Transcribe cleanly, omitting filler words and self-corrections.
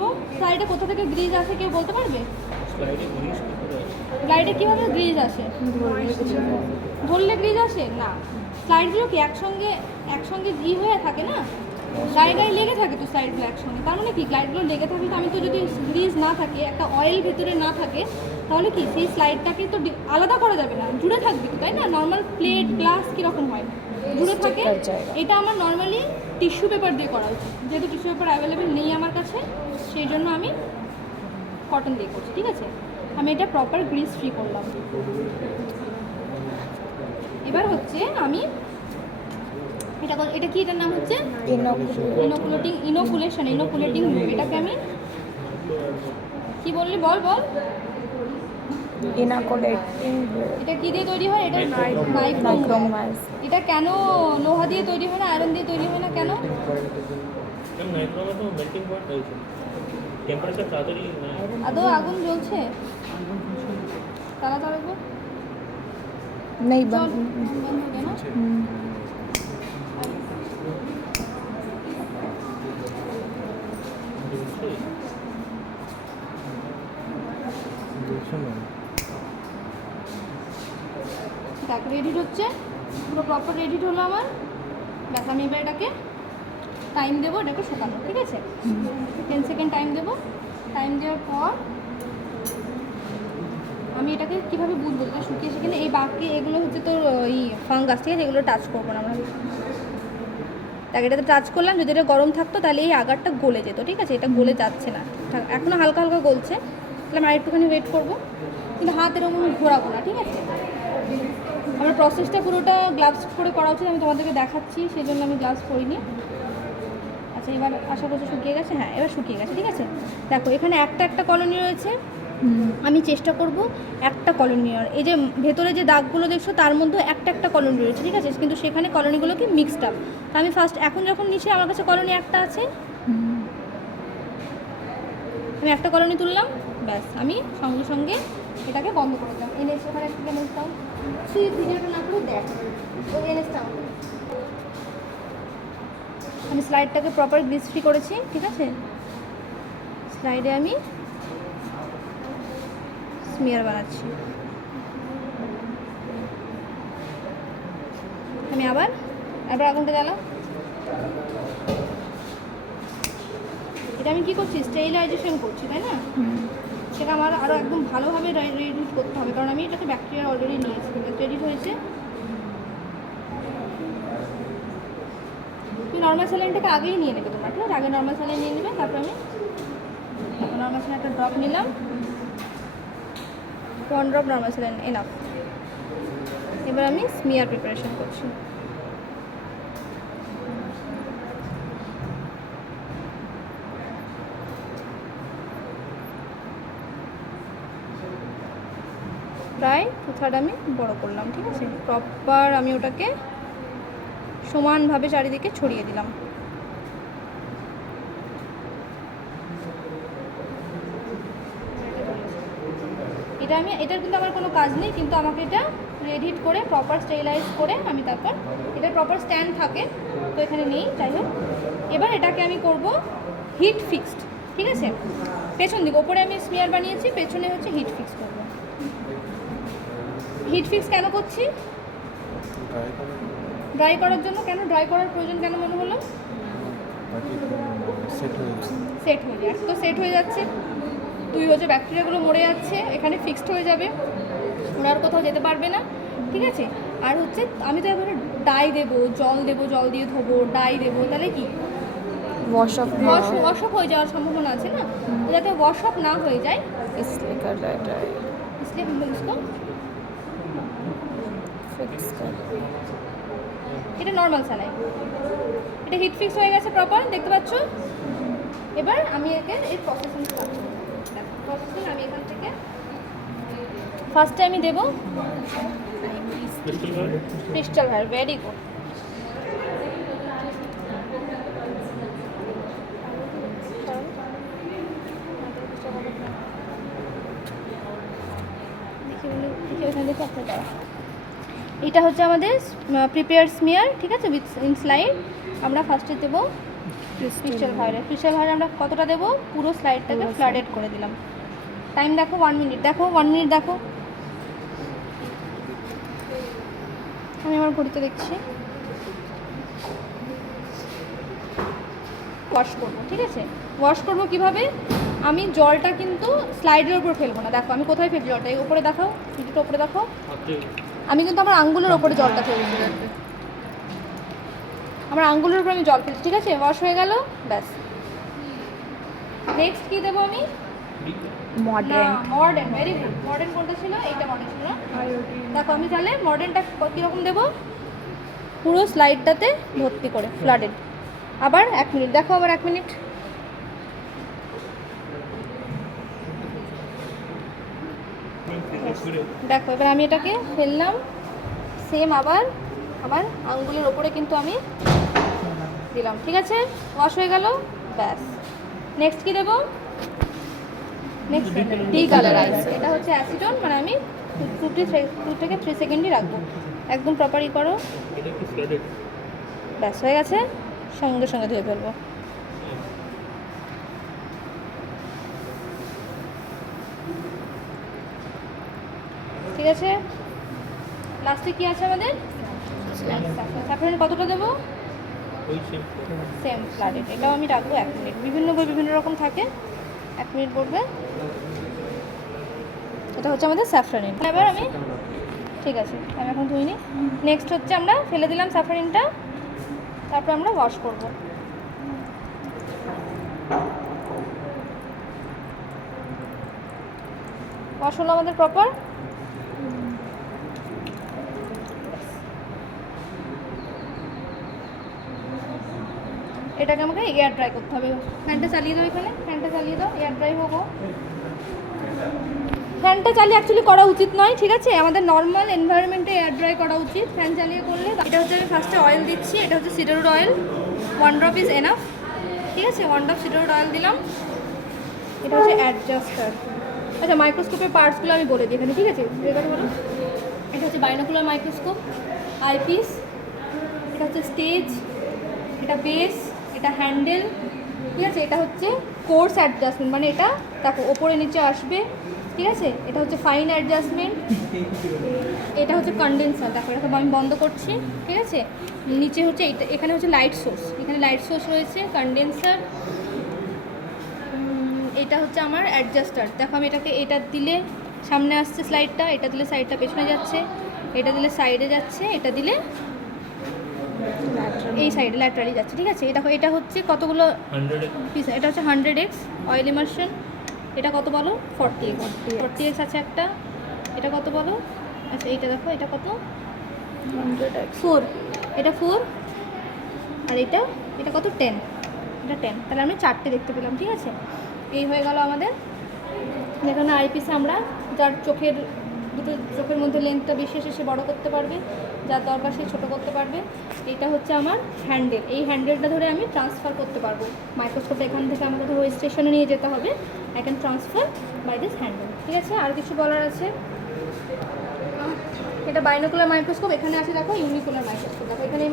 করবো। স্লাইডে কোথা থেকে গ্রিজ আসে কেউ বলতে পারবে? স্লাইডে কীভাবে গ্রিজ আসে? ধরলে গ্রিজ আসে না। স্লাইডগুলো কি একসঙ্গে হয়ে থাকে না, গায়ে গায়ে লেগে থাকে তো স্লাইডগুলো একসঙ্গে। তার মানে কি স্লাইডগুলো লেগে থাকে, তো আমি তো যদি গ্রিজ না থাকে, একটা অয়েল ভেতরে না থাকে, তাহলে কি সেই স্লাইডটাকে তো আলাদা করা যাবে না, জুড়ে থাকবে তো, তাই না? নর্মাল প্লেট গ্লাস কীরকম হয়, জুড়ে থাকে। এটা আমার নর্মালি টিস্যু পেপার দিয়ে করা উচিত, যেহেতু টিস্যু পেপার অ্যাভেলেবেল নেই আমার কাছে, সেই জন্য আমি কটন দিয়ে করছি। ঠিক আছে, আমি এটা প্রপার গ্রিজ ফ্রি করলাম। এবার হচ্ছে আমি এটা কি, এটার নাম হচ্ছে ইনোকুলেটিং। এটাকে আমি কি বললি, বল। এটা কি দিয়ে তৈরি হয়? এটা নাইক্রোম। এটা কেন লোহা দিয়ে তৈরি হয় না, আয়রন দিয়ে তৈরি হয় না কেন? আদৌ আগুন জ্বলছে? তালা চালাবো नहीं बंद हो गया ना। দেখ রেডিট হচ্ছে, পুরো প্রপার রেডিট হলো আমার। ব্যাস আমি এবার এটাকে টাইম দেবো, এটাকে শুকানো। ঠিক আছে, 10 সেকেন্ড টাইম দেবো। টাইম দেওয়ার পর আমি এটাকে কীভাবে বুঝবো যেটা শুকিয়ে, সেখানে এই বাকি এগুলো হচ্ছে তোর এই ফাঙ্গাস, ঠিক আছে, এগুলো টাচ করবো না আমরা। তাকে এটাতে টাচ করলাম, যদি এটা গরম থাকতো তাহলে এই আগারটা গলে যেত। ঠিক আছে, এটা গলে যাচ্ছে না, এখনও হালকা হালকা গলছে, তাহলে আমি আরেকটুখানি ওয়েট করবো, কিন্তু হাত এরকম ঘোরাবো না। ঠিক আছে, আমার প্রসেসটা পুরোটা গ্লাভস করে করা উচিত, আমি তোমাদেরকে দেখাচ্ছি, সেই জন্য আমি গ্লাভস পরিনি। আচ্ছা, এবার আশা করছি শুকিয়ে গেছে। হ্যাঁ, এবার শুকিয়ে গেছে। ঠিক আছে, দেখো এখানে একটা কলোনি রয়েছে, আমি চেষ্টা করব একটা কলোনি নেওয়ার। এই যে ভেতরে যে দাগগুলো দেখছো তার মধ্যে একটা কলোনি রয়েছে। ঠিক আছে, কিন্তু সেখানে কলোনিগুলো কি মিক্সড আপ। তো আমি ফার্স্ট এখন যখন নিচে আমার কাছে কলোনি একটা আছে, আমি একটা কলোনি তুললাম, ব্যাস আমি সঙ্গে সঙ্গে এটাকে বন্ধ করে দিলাম। এনএস ওখানে একটা এনএস দাও, তুই ভিডিওটা না করে দেখ ওই এনএসটা। আমি স্লাইডটাকে প্রপার গ্রিজ ফ্রি করেছি। ঠিক আছে, স্লাইডে আমি স্মিয়ার বানাচ্ছি। আমি আবার আগুনটা জ্বালাম। এটা আমি কি করছি, স্টেরিলাইজেশন করছি, তাই না? সেটা আমার আরও একদম ভালোভাবে রেডিট করতে হবে, কারণ আমি এটাতে ব্যাকটেরিয়া অলরেডি নিয়েছি, রেডিট হয়েছে। তুমি নর্মাল স্যালাইনটাকে আগেই নিয়ে নেবে তোমরা। ঠিক আছে, আগে নর্মাল স্যালাইন নিয়ে নেবে, তারপর আমি নর্মাল স্যালাইন একটা ড্রপ নিলাম, 1 ড্রপ নর্মাল স্যালাইন এনাফ। এবার আমি স্মিয়ার প্রিপারেশন করছি। প্রায় 2/3 আমি বড় করলাম। ঠিক আছে, প্রপার আমি ওটাকে সমানভাবে চারিদিকে ছড়িয়ে দিলাম। এটার কিন্তু আমার কোনো কাজ নেই, কিন্তু আমাকে এটা রেডিট করে প্রপার স্টেরিলাইজ করে আমি তারপর এটা প্রপার স্ট্যান্ড থাকে, তো এখানে নেই, যাই হোক। এবার এটাকে আমি করব হিট ফিক্সড। ঠিক আছে, পেছন দিকে, ওপরে আমি স্মিয়ার বানিয়েছি, পেছনে হচ্ছে হিট ফিক্স করবো। হিট ফিক্স কেন করছি? ড্রাই করার জন্য। কেন ড্রাই করার প্রয়োজন কেন মনে হলো? সেট হয়ে যায়, তো সেট হয়ে যাচ্ছে, তুই হচ্ছে ব্যাকটেরিয়াগুলো মরে যাচ্ছে, এখানে ফিক্সড হয়ে যাবে, ওরা আর কোথাও যেতে পারবে না। ঠিক আছে, আর হচ্ছে আমি তো এবারে ডাই দেবো, জল দেবো, জল দিয়ে ধোবো, ডাই দেবো, তাহলে কি ওয়াশ অফ হয়ে যাওয়ার সম্ভাবনা আছে না? যাতে ওয়াশ অফ না হয়ে যায়, इसलिए हम लोग इसको ফিক্স করি। এটা নর্মাল স্যালাইন, এটা হিট ফিক্স হয়ে গেছে প্রপার, দেখতে পাচ্ছ। এবার আমি এর প্রসেসিং করব। প্রসেসিং আমি এখান থেকে ফার্স্টে আমি দেবো ক্রিস্টাল ভার। Very good. এটা হচ্ছে আমাদের প্রিপেয়ার স্মিয়ার। ঠিক আছে, উইথ ইন স্লাইড আমরা ফার্স্টে দেবো ক্রিস্টাল ভায়োলেট আমরা কতটা দেবো, পুরো স্লাইডটাকে ফ্লাডেড করে দিলাম। টাইম দেখো 1 মিনিট, দেখো 1 মিনিট দেখো, আমি আমার ঘড়িতে দেখছি। ওয়াশ করবো, ঠিক আছে। ওয়াশ করবো কিভাবে, আমি জলটা কিন্তু স্লাইডের উপর ফেলবো না। দেখো আমি কোথায় ফেলছি জলটা, এই উপরে দেখাও, ভিডিওটা উপরে দেখো। আমি কিন্তু আমার আঙ্গুলের ওপরে জলটা ফেলছি, আমার আঙ্গুলের উপরে আমি জল ফেলছি, ঠিক আছে। ওয়াশ হয়ে গেল, ব্যাস। নেক্সট কি দেবো আমি, মডার্ন, ভেরি গুড। মডার্ন কোনটা ছিল, এইটা মডার্ন ছিল না। দেখো আমি তাহলে মডার্নটা কীরকম দেবো, পুরো স্লাইডটাতে ভর্তি করে ফ্লাডেড। আবার 1 মিনিট দেখো, আবার 1 মিনিট। দেখো এবার আমি এটাকে ফেললাম, সেম আবার আঙ্গুলের ওপরে কিন্তু আমি দিলাম, ঠিক আছে। ওয়াশ হয়ে গেল, ব্যাস। নেক্সট কি দেবো, নেক্সট ডি কালার আইস। এটা হচ্ছে অ্যাসিডন, মানে আমি 2 থেকে 3 সেকেন্ডই রাখবো, একদম প্রপারই করো, ব্যাস হয়ে গেছে। সঙ্গে সঙ্গে ধুয়ে ফেলবো। ঠিক আছে, লাস্টে কি আছে আমাদের, স্যাফরন কতটা দেবো, সেম ফ্লাডেড। এটাও আমি রাখবো 1 মিনিট, বিভিন্ন বই বিভিন্ন রকম থাকে, 1 মিনিট পড়বে। এটা হচ্ছে আমাদের স্যাফরানিন। এবার আমি, ঠিক আছে আমি এখন ধুইনি। নেক্সট হচ্ছে আমরা ফেলে দিলাম স্যাফরানিনটা, তারপর আমরা ওয়াশ করব। ওয়াশ হলো আমাদের প্রপার। এটাকে আমাকে এয়ার ড্রাই করতে হবে। ফ্যানটা চালিয়ে দাও, এখানে ফ্যানটা চালিয়ে দাও, এয়ার ড্রাই হবো। ফ্যানটা চালিয়ে অ্যাকচুয়ালি করা উচিত নয়, ঠিক আছে, আমাদের নর্মাল এনভায়রনমেন্টে এয়ার ড্রাই করা উচিত, ফ্যান চালিয়ে করলে। এটা হচ্ছে আমি ফার্স্টে অয়েল দিচ্ছি, এটা হচ্ছে সিডারউড অয়েল, 1 ড্রপ ইজ এনাফ, ঠিক আছে। 1 ড্রপ সিডারউড অয়েল দিলাম। এটা হচ্ছে অ্যাডজাস্টার। আচ্ছা মাইক্রোস্কোপের পার্টসগুলো আমি বলে দিই এখানে, ঠিক আছে, বলো। এটা হচ্ছে বাইনোকুলার মাইক্রোস্কোপ, আইপিস, এটা হচ্ছে স্টেজ, এটা বেস, এটা হ্যান্ডেল, ঠিক আছে। এটা হচ্ছে কোর্স অ্যাডজাস্টমেন্ট, মানে এটা দেখো ওপরে নিচে আসবে, ঠিক আছে। এটা হচ্ছে ফাইন অ্যাডজাস্টমেন্ট, এটা হচ্ছে কন্ডেন্সার। দেখো এটা আমি বন্ধ করছি, ঠিক আছে। নিচে হচ্ছে এটা, এখানে হচ্ছে লাইট সোর্স, এখানে লাইট সোর্স রয়েছে, কন্ডেন্সার। এটা হচ্ছে আমার অ্যাডজাস্টার। দেখো আমি এটাকে, এটা দিলে সামনে আসছে স্লাইডটা, এটা দিলে সাইডটা পেছনে যাচ্ছে, এটা দিলে সাইডে যাচ্ছে, এটা দিলে এই সাইডে ল্যাটারালি যাচ্ছে, ঠিক আছে। দেখো এটা হচ্ছে কতগুলো পিস, এটা হচ্ছে 100x অয়েল ইমার্শন। এটা কত বলো, 40x আছে একটা। এটা কত বলো, আচ্ছা এইটা দেখো, এটা কত, 4, এটা 4, আর এটা কত, 10, এটা 10। তাহলে আমি 4টে দেখতে পেলাম, ঠিক আছে। এই হয়ে গেল আমাদের। যেখানে আইপিসে আমরা যার দুটো চোখের মধ্যে লেন্থটা বেশি এসে সে বড়ো করতে পারবে, যার দরকার সে ছোটো করতে পারবে। এটা হচ্ছে আমার হ্যান্ডেল, এই হ্যান্ডেলটা ধরে আমি ট্রান্সফার করতে পারবো। মাইক্রোস্কোপটা এখান থেকে আমাকে ধরো স্টেশনে নিয়ে যেতে হবে, I can transfer by this handle, ঠিক আছে। আর কিছু বলার আছে, এটা বাইনোকুলার মাইক্রোস্কোপ, এখানে আছে দেখো ইউনিকুলার মাইক্রোস্কোপ। দেখো এখানে এই